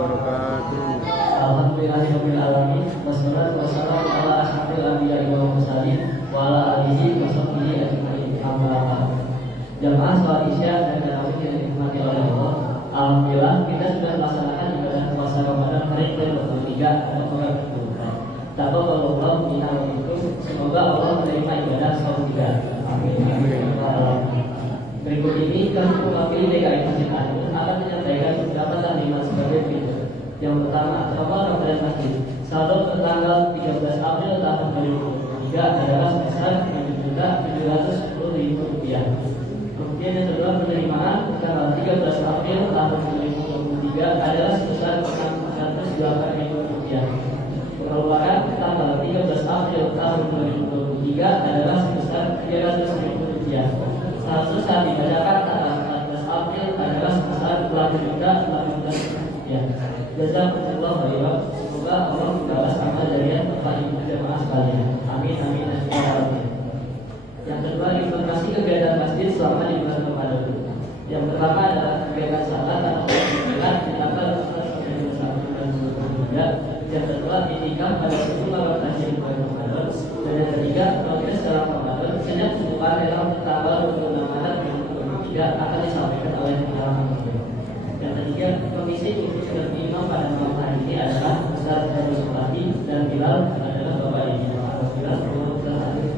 wabarakatuh. Alhamdulillahirabbil alamin wassalatu wassalamu ala asyrofil anbiya'i wal mursalin wa ala alihi wa sahbihi ajmain. Amma ba'd. Jamaah salat Isya dan tarawih yang dinikmati oleh Allah. Alhamdulillah kita sudah melaksanakan ibadah puasa Ramadan hari ke-23 atau ke-24. Taqabbalallahu minna wa minkum. Semoga Allah menerima ibadah saum kita. Amin. Berikut ini kami mewakili DKI Masjid Agung akan menyampaikan beberapa taklimat sebagai berikut. Yang pertama, Ramadan Ramadan Masjid. Saldo tanggal 13 April tahun 2023 adalah sebesar Rp7.710.000. Kemudian yang kedua, penerimaan tanggal 13 April tahun 2023 adalah sebesar Rp602.000. Pengeluaran tanggal 13 April tahun 2023 adalah sebesar Rp300.000. Saldo saat dibacakan tanggal 14 April adalah sebesar Rp2.018.000. Jazakumullah khairan. Semoga Allah membalas amal jariah Bapak Ibu jamaah sekalian. Amin amin amin. Yang kedua, informasi kegiatan masjid selama di bulan Ramadan. Yang pertama adalah kegiatan salat atau sholat di tanggal 11 sampai 2023. Yang kedua, itikaf pada 10 malam terakhir bulan Ramadan. Dan yang ketiga, progres dalam Ramadan sejak pembukaan dalam tanggal 26 Maret 2023 akan disampaikan oleh Imam. Yang ketiga, komisi khusus dan imam pada malam hari ini adalah Ustaz Abdul Sulati dan Bilal adalah Bapak Ibu. Bilal perlu terhadir.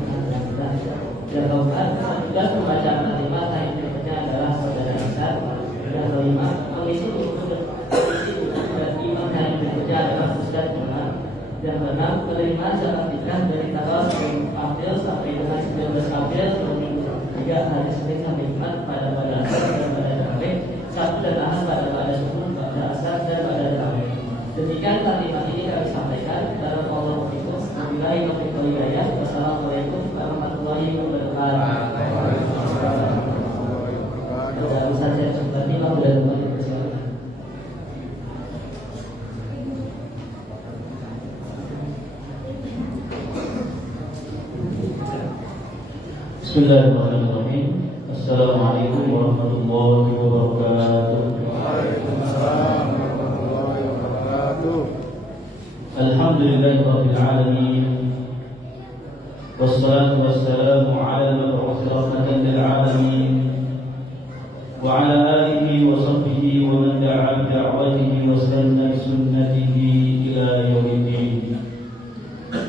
Yang keempat, tugas pembacaan kalimat tahiyat berikutnya adalah saudara Ustaz. Yang kelima, komisi khusus dan imam tahiyat berikutnya adalah Ustaz Umar. Yang keenam, penerimaan zakat fitrah dari tanggal 10 April sampai dengan 19 April 2023 hari Senin sampai Jumat pada asar dan pada tarawih, Sabtu dan Ahad pada subuh, pada asar dan pada tarawih. Demikian taklimat ini kami sampaikan. Barakallahu fikum. Wabillahi taufiq wal hidayah. Wassalamualaikum warahmatullahi wabarakatuh. Ada Ustaz yang seperti mau dan mau dipersilakan. Bismillahirrahmanirrahim. Assalamualaikum warahmatullahi wabarakatuh. Waalaikumsalam warahmatullahi wabarakatuh. Alhamdulillahirabbil alamin. Wassalatu wassalamu ala mab'uts rahmatan lil alamin wa ala alihi wa sahbihi wa man da'a bi da'watihi wa sanna bi sunnatihi ila yaumiddin.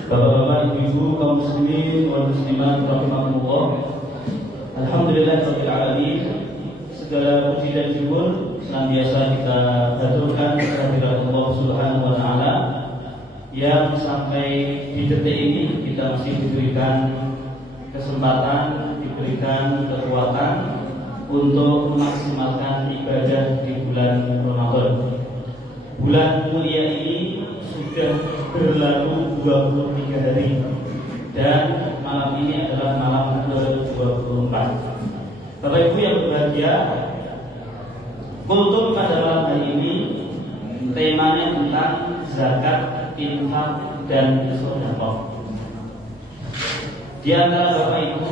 Bapak-bapak, ibu, kaum muslimin wal muslimat rahimakumullah. Alhamdulillahirabbil alamin. Segala puji dan syukur senantiasa kita haturkan kehadirat Allah Subhanahu wa taala yang sampai di detik ini kita masih diberikan kesempatan, diberikan kekuatan untuk memaksimalkan ibadah di bulan Ramadan. Bulan mulia ini sudah berlalu 23 hari dan malam ini adalah malam ke-24. Bapak Ibu yang berbahagia, kultur pada malam hari ini temanya tentang zakat, infak, dan sedekah. Di antara Bapak Ibu,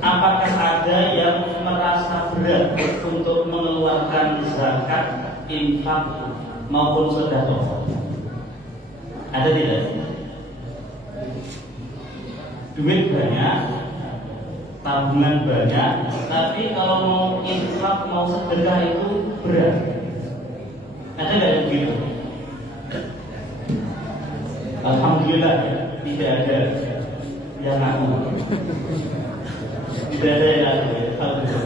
apakah ada yang merasa berat untuk mengeluarkan zakat, infak maupun sedekah? Ada tidak? Duit banyak, tabungan banyak, tapi kalau mau infak, mau sedekah itu berat. Ada nggak yang begitu? Alhamdulillah tidak ada yang ngaku. Tidak ada yang ngaku.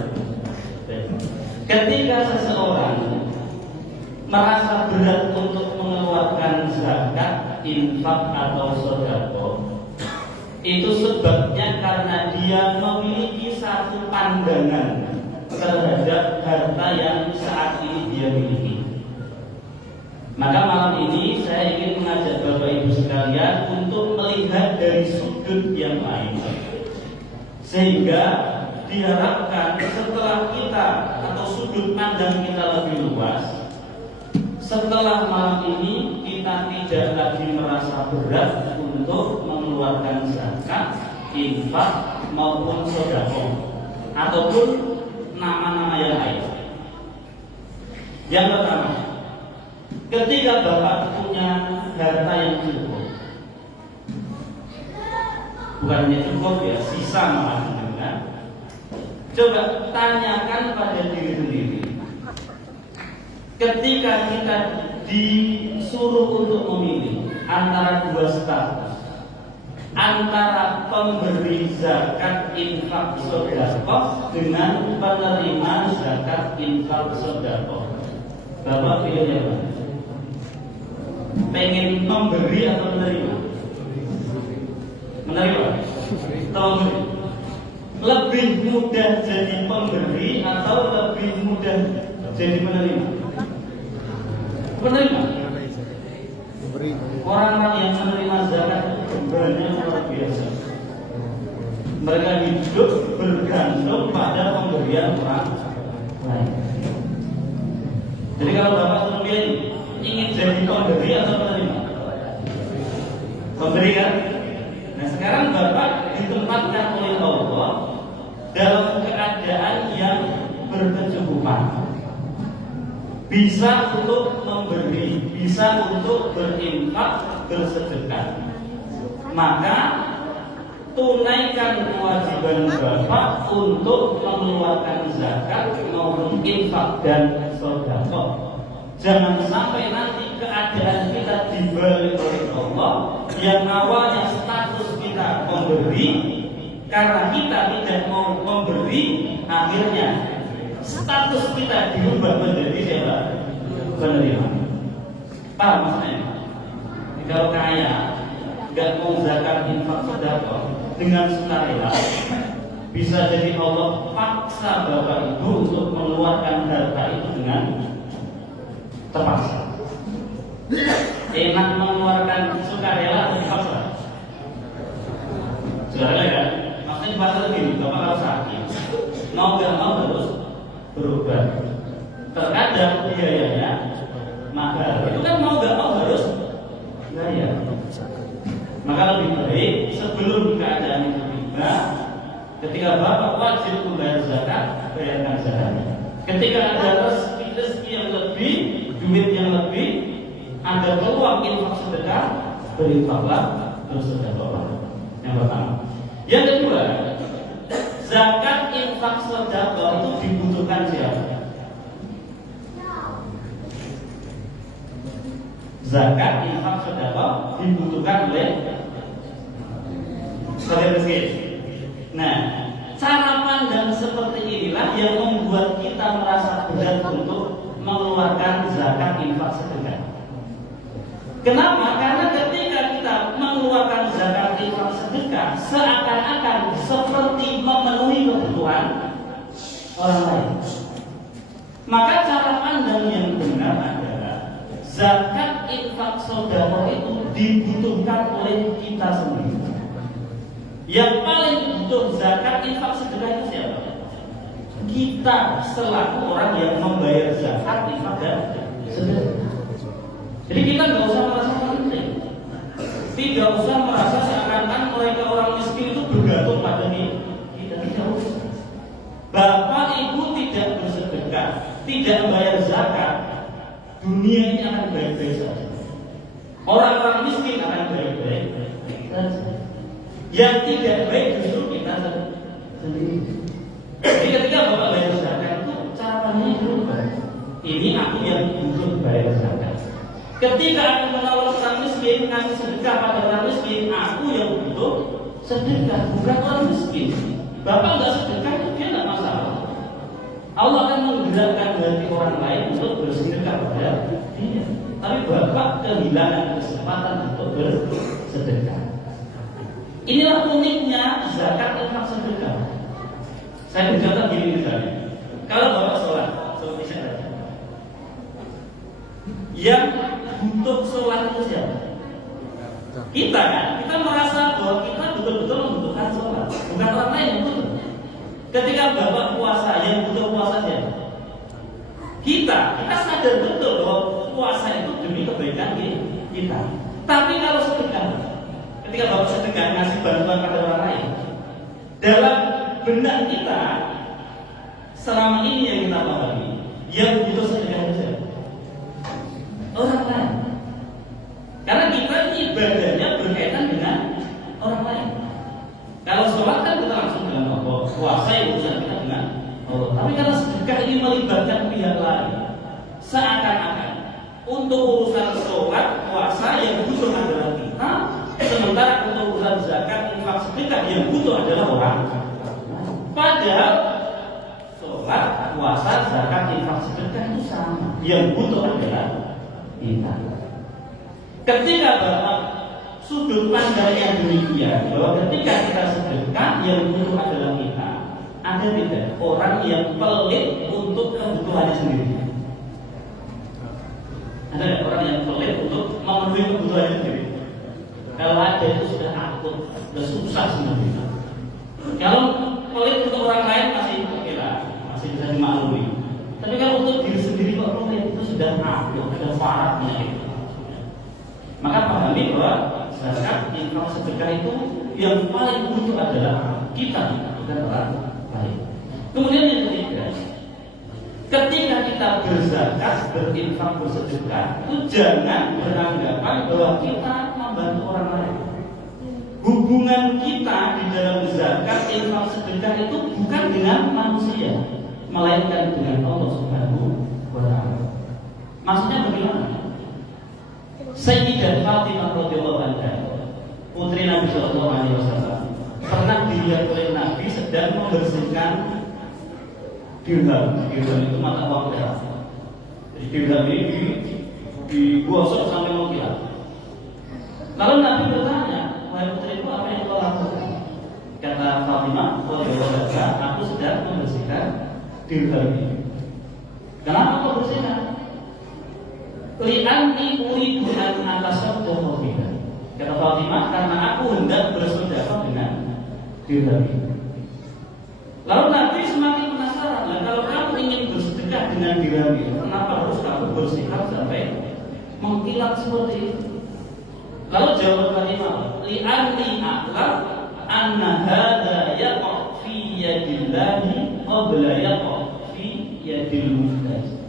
Ketika seseorang merasa berat untuk mengeluarkan zakat, infak atau sedekah, itu sebabnya karena dia memiliki satu pandangan terhadap harta yang saat ini dia miliki. Maka malam ini saya ingin mengajak Bapak Ibu sekalian untuk melihat dari sudut yang lain, sehingga diharapkan setelah kita atau sudut pandang kita lebih luas, setelah malam ini kita tidak lagi merasa berat untuk mengeluarkan zakat, infak maupun sedekah ataupun nama-nama yang lain. Yang pertama, Ketika Bapak punya harta yang cukup, bukan hanya cukup ya, sisa malah kan? Coba tanyakan pada diri sendiri. Ketika kita disuruh untuk memilih antara dua status, antara pemberi zakat infak sedekah dengan penerima zakat infak sedekah, Bapak pilih yang mana? Pengen memberi atau menerima? Menerima? Atau memberi? Lebih mudah jadi pemberi atau lebih mudah jadi penerima? Penerima. Orang-orang yang menerima zakat itu banyak luar biasa. Mereka hidup bergantung pada pemberian orang lain. Jadi kalau Bapak suruh pilih, ingin jadi pemberi atau penerima? Pemberi kan? Nah sekarang Bapak ditempatkan oleh Allah dalam keadaan yang berkecukupan, bisa untuk memberi, bisa untuk berinfak, bersedekah. Maka tunaikan kewajiban Bapak untuk mengeluarkan zakat maupun infak dan sedekah. Jangan sampai nanti keadaan kita dibalik oleh Allah yang awalnya status kita memberi, karena kita tidak mau memberi, akhirnya status kita diubah menjadi siapa? Penerima. Paham maksudnya? Kalau kaya nggak mau zakat infak sedekah dengan sukarela, bisa jadi Allah paksa Bapak Ibu untuk mengeluarkan harta itu dengan terpaksa. Enak mengeluarkan sukarela atau dipaksa? Sukarela kan? Maksudnya dipaksa begini, Bapak harus sakit, mau nggak mau harus berubah. Terkadang biayanya mahal, itu kan mau nggak mau harus bayar. Maka lebih baik sebelum keadaan itu tiba, ketika Bapak wajib membayar zakat, bayarkan zakatnya. Ketika ada rezeki yang lebih, duit yang lebih, ada peluang infak sedekah, berinfaklah, bersedekahlah. Yang pertama. Yang kedua, zakat infak sedekah itu dibutuhkan siapa? Zakat infak sedekah dibutuhkan oleh fakir miskin. Nah, cara pandang seperti inilah yang membuat kita merasa berat untuk mengeluarkan zakat infak sedekah. Kenapa? Karena ketika kita mengeluarkan zakat infak sedekah, seakan-akan seperti memenuhi kebutuhan orang lain. Maka cara pandang yang benar adalah zakat infak sedekah itu dibutuhkan oleh kita sendiri. Yang paling butuh zakat infak sedekah itu siapa? Kita selaku orang yang membayar zakat infak dan sedekah. Jadi kita nggak usah merasa penting, tidak usah merasa seakan-akan mereka orang miskin itu bergantung pada kita. Tidak usah. Bapak Ibu tidak bersedekah, tidak membayar zakat, dunia ini akan baik-baik saja. Orang-orang miskin akan baik-baik saja. Yang tidak baik justru kita sendiri. Jadi ketika Bapak bayar zakat itu caranya berubah. Ini aku yang butuh bayar zakat. Ketika aku menolong orang miskin, ngasih sedekah pada orang miskin, aku yang butuh sedekah, bukan orang miskin. Bapak nggak sedekah itu dia nggak masalah. Allah akan menggerakkan hati orang lain untuk bersedekah pada dia. Tapi Bapak kehilangan kesempatan untuk bersedekah. Inilah uniknya zakat infak sedekah. Saya bercontoh gini misalnya, kalau Bapak sholat seperti saya, yang butuh sholat itu siapa? Kita kan? Kita merasa bahwa kita betul-betul membutuhkan sholat, bukan orang lain yang butuh. Ketika Bapak puasa, yang butuh puasa siapa? Kita sadar betul bahwa puasa itu demi kebaikan kita. Tapi kalau sedekah, ketika Bapak sedekah ngasih bantuan pada orang lain, dalam benak kita selama ini yang kita pahami, yang butuh sedekah itu siapa? Orang seakan-akan untuk urusan sholat, puasa yang butuh adalah kita, sementara untuk urusan zakat, infak, sedekah yang butuh adalah orang. Padahal sholat, puasa, zakat, infak, sedekah itu sama. Yang butuh adalah kita. Ketika Bapak sudut pandang yang demikian, bahwa ketika kita sedekah yang butuh adalah kita, ada tidak orang yang pelit untuk kebutuhannya sendiri? Ada tidak orang yang pelit untuk memenuhi kebutuhannya sendiri? Kalau ada itu sudah akut, sudah susah sebenarnya. Kalau pelit untuk orang lain masih oke lah, masih bisa dimaklumi. Tapi kalau untuk diri sendiri kok pelit itu sudah akut, sudah parah penyakit. Maka pahami bahwa zakat, infak, sedekah itu yang paling butuh adalah kita, bukan orang lain. Kemudian yang ketiga, ketika kita berzakat, berinfak, bersedekah, itu jangan beranggapan bahwa kita membantu orang lain. Hubungan kita di dalam zakat, infak, sedekah itu bukan dengan manusia, melainkan dengan Allah Subhanahu wa Ta'ala. Maksudnya bagaimana? Sayyidah Fatimah radhiyallahu anha, putri Nabi sallallahu alaihi wasallam, pernah dilihat oleh Nabi sedang membersihkan dirham. Dirham itu mata uang perak. Jadi dirham ini digosok sampai mengkilat. Lalu Nabi bertanya, wahai putriku, apa yang kau lakukan? Kata Fatimah radhiyallahu anha, aku sedang membersihkan dirham ini. Kenapa kau bersihkan? Li'anni uridu an atasaddaqu biha. Kata Fatimah, karena aku hendak bersedekah dengan dirham ini. Lalu Nabi semakin penasaran, kalau kamu ingin bersedekah dengan dirham ini, kenapa harus kamu bersihkan sampai mengkilat seperti itu? Lalu jawab Fatimah, li'anni a'lam anna hadza yaqa fi yadillahi qabla yaqa fi yadil muhtaj.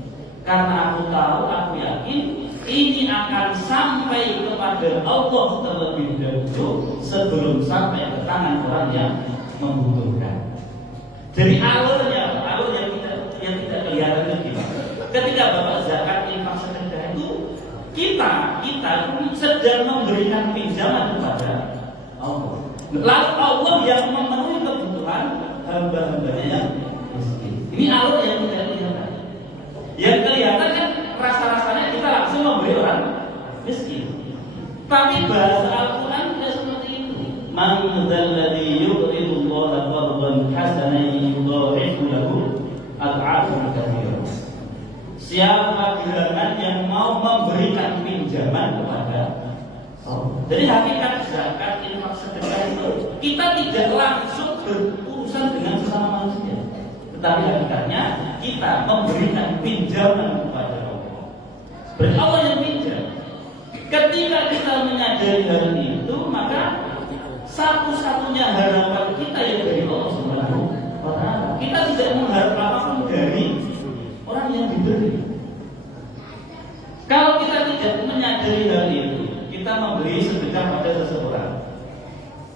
Karena aku tahu, aku yakin ini akan sampai kepada Allah terlebih dahulu sebelum sampai ke tangan orang yang membutuhkan. Jadi alur yang tidak kelihatan itu. Ketika Bapak zakat, infak, sedekah itu kita sedang memberikan pinjaman kepada Allah. Lalu Allah yang memenuhi kebutuhan hamba-hambanya yang miskin. Ini alur yang tidak kelihatan. Yang kelihatan kan rasa-rasanya kita langsung memberi orang miskin. Tapi bahasa Al-Quran tidak seperti itu. Man dzalladzi yuqridu Allaha qardan hasanan yudha'ifu lahu ad'afan katsirah. Siapa gerangan yang mau memberikan pinjaman kepada Allah. Jadi hakikat zakat, infak, sedekah itu kita tidak langsung berurusan dengan sesama manusia. Tetapi hakikatnya kita memberikan pinjaman kepada Allah. Berarti Allah yang pinjam. Ketika kita menyadari hal itu, maka satu-satunya harapan kita yang dari Allah Subhanahu wa Ta'ala. Kita tidak mengharap apapun dari orang yang diberi. Kalau kita tidak menyadari hal itu, kita memberi sedekah pada seseorang.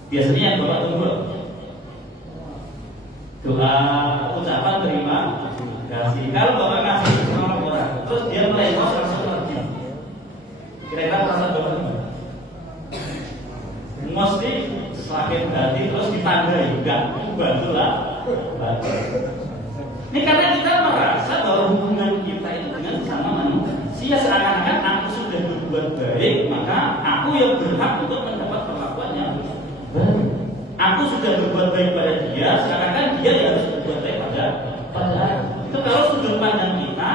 Biasanya yang Bapak tunggu doa, ucapan terima kasih. Kalau Bapak kasih sama orang, terus dia melengos langsung pergi, kira-kira perasaan Bapak gimana? Mesti sakit hati, terus ditandai, enggak, bantulah. Ini karena kita merasa bahwa hubungan kita itu dengan sesama manusia, seakan-akan aku sudah berbuat baik, maka aku yang berhak untuk mendapat perlakuan yang baik. Aku sudah berbuat baik pada dia, seakan-akan dia yang harus berbuat baik pada aku. Itu kalau sudut pandang kita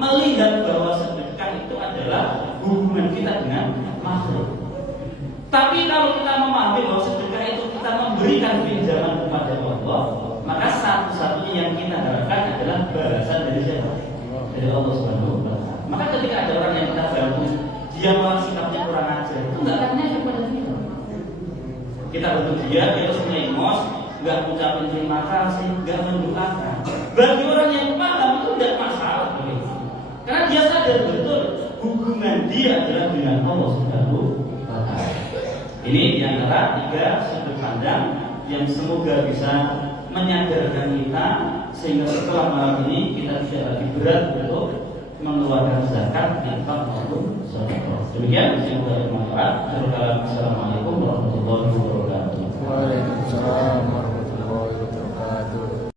melihat bahwa sedekah itu adalah hubungan kita dengan makhluk. Tapi kalau kita memahami bahwa sedekah itu kita memberikan pinjaman kepada Allah, maka satu-satunya yang kita harapkan adalah balasan dari siapa? Dari Allah Subhanahu wa Ta'ala. Maka ketika ada orang yang kita bantu, dia malah sikapnya kurang ajar, itu nggak akan efek pada kita. Kita bantu dia terus melengos, nggak ucapin terima kasih, nggak mendoakan. Bagi orang yang paham itu tidak masalah, karena dia sadar betul hubungan dia adalah dengan Allah Subhanahu wa Ta'ala. Ini diantara 3 sudut pandang yang semoga bisa menyadarkan kita sehingga setelah malam ini kita tidak lagi berat untuk mengeluarkan zakat, infak maupun sedekah. Demikian, semoga bermanfaat. Assalamualaikum